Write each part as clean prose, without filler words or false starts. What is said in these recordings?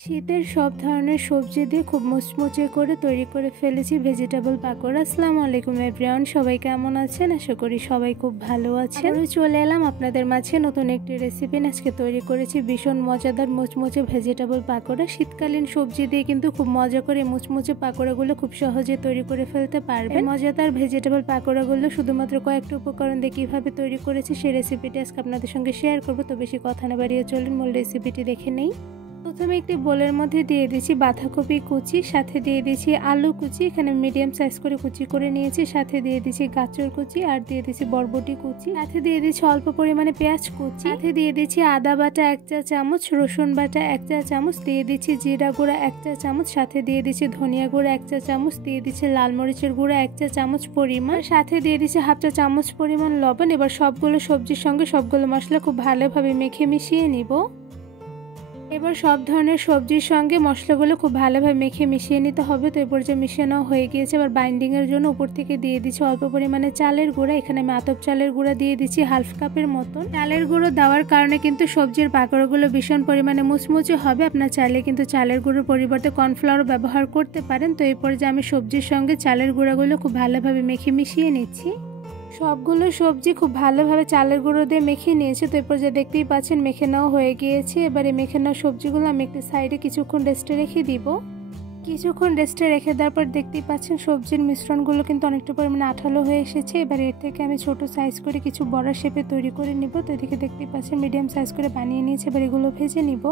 শীতের সব ধরনের সবজি দিয়ে খুব মুচমুচে করে তৈরি করে ফেলেছি ভেজিটেবল পাকোড়া। আসসালামু আলাইকুম এভরিওয়ান, সবাই কেমন আছেন? আশা করি সবাই খুব ভালো আছেন। চলে এলাম আপনাদের মাঝে নতুন একটি রেসিপি। আজকে তৈরি করেছি ভীষণ মজাদার মুচমুচে ভেজিটেবল পাকোড়া। শীতকালীন সবজি দিয়ে কিন্তু খুব মজা করে মুচমুচে পাকোড়াগুলো খুব সহজে তৈরি করে ফেলতে পারবেন। মজাদার ভেজিটেবল পাকোড়াগুলো শুধুমাত্র কয়েকটা উপকরণ দিয়ে কিভাবে তৈরি করেছি সেই রেসিপিটি আজকে আপনাদের সঙ্গে শেয়ার করবো। তো বেশি কথা না বাড়িয়ে চলুন মূল রেসিপিটি দেখে নেই। প্রথমে একটি বোলের মধ্যে দিয়ে দিয়েছি বাঁধাকপি কুচি, সাথে দিয়ে দিয়েছি আলু কুচি, এখানে মিডিয়াম সাইজ করে কুচি করে নিয়েছি, সাথে দিয়ে দিয়েছি গাজর কুচি, আর দিয়ে দিয়েছি বরবটি কুচি, সাথে দিয়ে দিয়েছি অল্প পরিমাণে পেঁয়াজ কুচি, সাথে দিয়ে দিয়েছি আদা বাটা 1 চা চামচ, রসুন বাটা 1 চা চামচ, দিয়ে দিচ্ছি জিরা গুঁড়া 1 চা চামচ, সাথে দিয়ে দিচ্ছি ধনিয়া গুঁড়া 1 চা চামচ, দিয়ে দিচ্ছি লাল মরিচের গুঁড়া 1 চা চামচ পরিমাণ, সাথে দিয়ে দিচ্ছি হাফ চা চামচ পরিমাণ লবণ। এবার সবগুলো সবজির সঙ্গে সবগুলো মশলা খুব ভালোভাবে মেখে মিশিয়ে নিব। এবার সব ধরনের সবজির সঙ্গে মশলাগুলো খুব ভালোভাবে মেখে মিশিয়ে নিতে হবে। তো এরপর যে মিশিয়ে নেওয়া হয়ে গিয়েছে, এবার বাইন্ডিংয়ের জন্য উপর থেকে দিয়ে দিচ্ছি অল্প পরিমাণে চালের গুঁড়া। এখানে আমি আতপ চালের গুঁড়া দিয়ে দিচ্ছি হাফ কাপের মতন। চালের গুঁড়ো দেওয়ার কারণে কিন্তু সবজির পাকোড়াগুলো ভীষণ পরিমাণে মুচমুচে হবে। আপনার চাইলে কিন্তু চালের গুঁড়োর পরিবর্তে কর্নফ্লাওয়ার ব্যবহার করতে পারেন। তো এরপর যে আমি সবজির সঙ্গে চালের গুঁড়াগুলো খুব ভালোভাবে মেখে মিশিয়ে নিচ্ছি। সবগুলো সবজি খুব ভালোভাবে চালের গুঁড়ো দিয়ে মেখে নিয়েছি। তো এরপর যে দেখতেই পাচ্ছেন মেখে নেওয়া হয়ে গিয়েছে। এবারে মেখে নেওয়া সবজিগুলো আমি একটু সাইডে কিছুক্ষণ রেস্টে রেখে দিব। কিছুক্ষণ রেস্টে রেখে দেওয়ার পর দেখতেই পাচ্ছেন সবজির মিশ্রণগুলো কিন্তু অনেকটা পরিমাণে আঠালো হয়ে এসেছে। এবার এর থেকে আমি ছোট সাইজ করে কিছু বড়া শেপে তৈরি করে নিব। তো এদিকে দেখতেই পাচ্ছেন মিডিয়াম সাইজ করে বানিয়ে নিয়েছি। এবার এগুলো ভেজে নিব।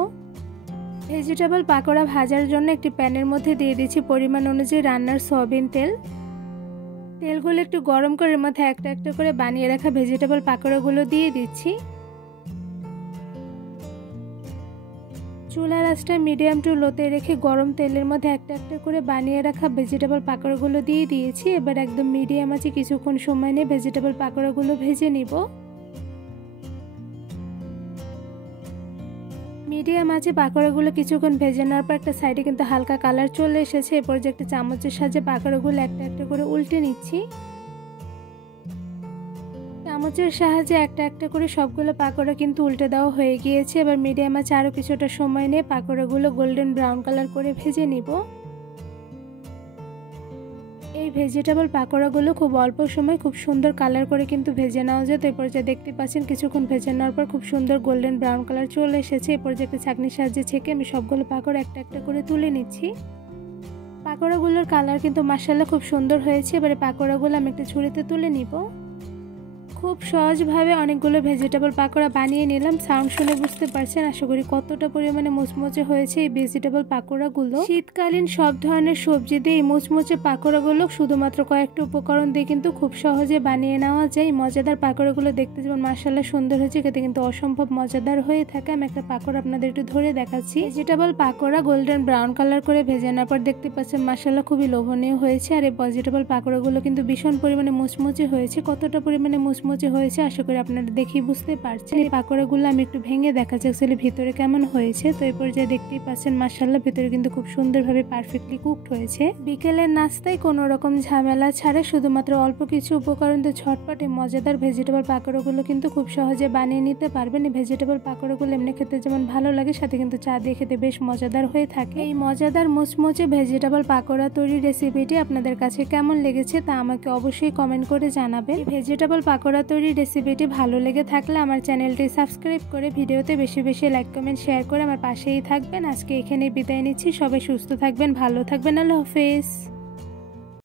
ভেজিটেবল পাকোড়া ভাজার জন্য একটি প্যানের মধ্যে দিয়ে দিচ্ছি পরিমাণ অনুযায়ী রান্নার সয়াবিন তেল। তেলগুলো একটু গরম করে এর মধ্যে একটা একটা করে বানিয়ে রাখা ভেজিটেবল পাকোড়াগুলো দিয়ে দিচ্ছি। চুলার আঁচটা মিডিয়াম টু লোতে রেখে গরম তেলের মধ্যে একটা একটা করে বানিয়ে রাখা ভেজিটেবল পাকোড়াগুলো দিয়ে দিয়েছি। এবার একদম মিডিয়াম আছে কিছুক্ষণ সময় নিয়ে ভেজিটেবল পাকোড়াগুলো ভেজে নিব। মিডিয়াম আছে পাকোড়াগুলো কিছুক্ষণ ভেজে নেওয়ার পর একটা সাইডে কিন্তু হালকা কালার চলে এসেছে। এরপর যে একটা চামচের সাহায্যে পাকোড়াগুলো একটা একটা করে উল্টে নিচ্ছি। চামচের সাহায্যে একটা একটা করে সবগুলো পাকোড়া কিন্তু উল্টে দেওয়া হয়ে গিয়েছে। এবার মিডিয়াম আছে আরও কিছুটা সময় নিয়ে পাকোড়াগুলো গোল্ডেন ব্রাউন কালার করে ভেজে নিব। এই ভেজিটেবল পাকোড়াগুলো খুব অল্প সময় খুব সুন্দর কালার করে কিন্তু ভেজে নেওয়া যায়। তো এরপর যা দেখতে পাচ্ছেন কিছুক্ষণ ভেজে নেওয়ার পর খুব সুন্দর গোল্ডেন ব্রাউন কালার চলে এসেছে। এরপর যে একটা ছাঁকনির সাহায্যে ছেঁকে আমি সবগুলো পাকোড়া একটা একটা করে তুলে নিচ্ছি। পাকোড়াগুলোর কালার কিন্তু মাশাআল্লাহ খুব সুন্দর হয়েছে। এবারে পাকোড়াগুলো আমি একটা ঝুড়িতে তুলে নিব। খুব সহজভাবে অনেকগুলো ভেজিটেবল পাকোড়া বানিয়ে নিলাম। সাউন্ড শুনে বুঝতে পারছেন আশা করি কতটা পরিমাণে মুচমুচে হয়েছে এই ভেজিটেবল পাকোড়াগুলো। শীতকালীন সব ধরনের সবজি দিয়ে এই মুচমুচে পাকোড়াগুলো শুধুমাত্র কয়েকটা উপকরণ দিয়ে কিন্তু খুব সহজে বানিয়ে নেওয়া যায়। মজাদার পাকোড়াগুলো দেখতে যেমন মাশাআল্লাহ সুন্দর হয়েছে, খেতে কিন্তু অসম্ভব মজাদার হয়ে থাকে। আমি একটা পাকোড়া আপনাদের একটু ধরে দেখাচ্ছি। Vegetable pakora golden brown colour করে ভেজে নেওয়ার পর দেখতে পাচ্ছেন মাশাআল্লাহ খুবই লোভনীয় হয়েছে। আর এই ভেজিটেবল পাকোড়াগুলো কিন্তু ভীষণ পরিমাণে মুচমুচে হয়েছে। কতটা পরিমাণে মুচমুচে হয়েছে আশা করি আপনারা দেখেই বুঝতে পারছেন। এই পাকোড়াগুলো আমি একটু ভেঙে দেখাচ্ছি অ্যাকচুয়ালি ভিতরে কেমন হয়েছে। তো এরপর যে দেখতেই পাচ্ছেন মাশাআল্লাহ ভিতরে কিন্তু খুব সুন্দরভাবে পারফেক্টলি কুকড হয়েছে। বিকেলের নাস্তায় কোনো রকম ঝামেলা ছাড়া শুধুমাত্র অল্প কিছু উপকরণ দিয়ে ঝটপট এই মজাদার ভেজিটেবল পাকোড়াগুলো কিন্তু খুব সহজে বানিয়ে নিতে পারবেন। এই ভেজিটেবল পাকোড়াগুলো এমনি খেতে যেমন ভালো লাগে, সাথে কিন্তু চা দিয়ে খেতে বেশ মজাদার হয়ে থাকে। এই মজাদার মুচমুচে ভেজিটেবল পাকোড়া তৈরির রেসিপিটি আপনাদের কাছে কেমন লেগেছে তা আমাকে অবশ্যই কমেন্ট করে জানাবেন। ভেজিটেবল পাকোড়া তৈরির রেসিপিটি ভালো লেগে থাকলে আমার চ্যানেলটি সাবস্ক্রাইব করে ভিডিওতে বেশি বেশি লাইক কমেন্ট শেয়ার করে আমার পাশেই থাকবেন। আজকে এখানেই বিদায় নিচ্ছি। সবাই সুস্থ থাকবেন, ভালো থাকবেন। আল্লাহ হাফেজ।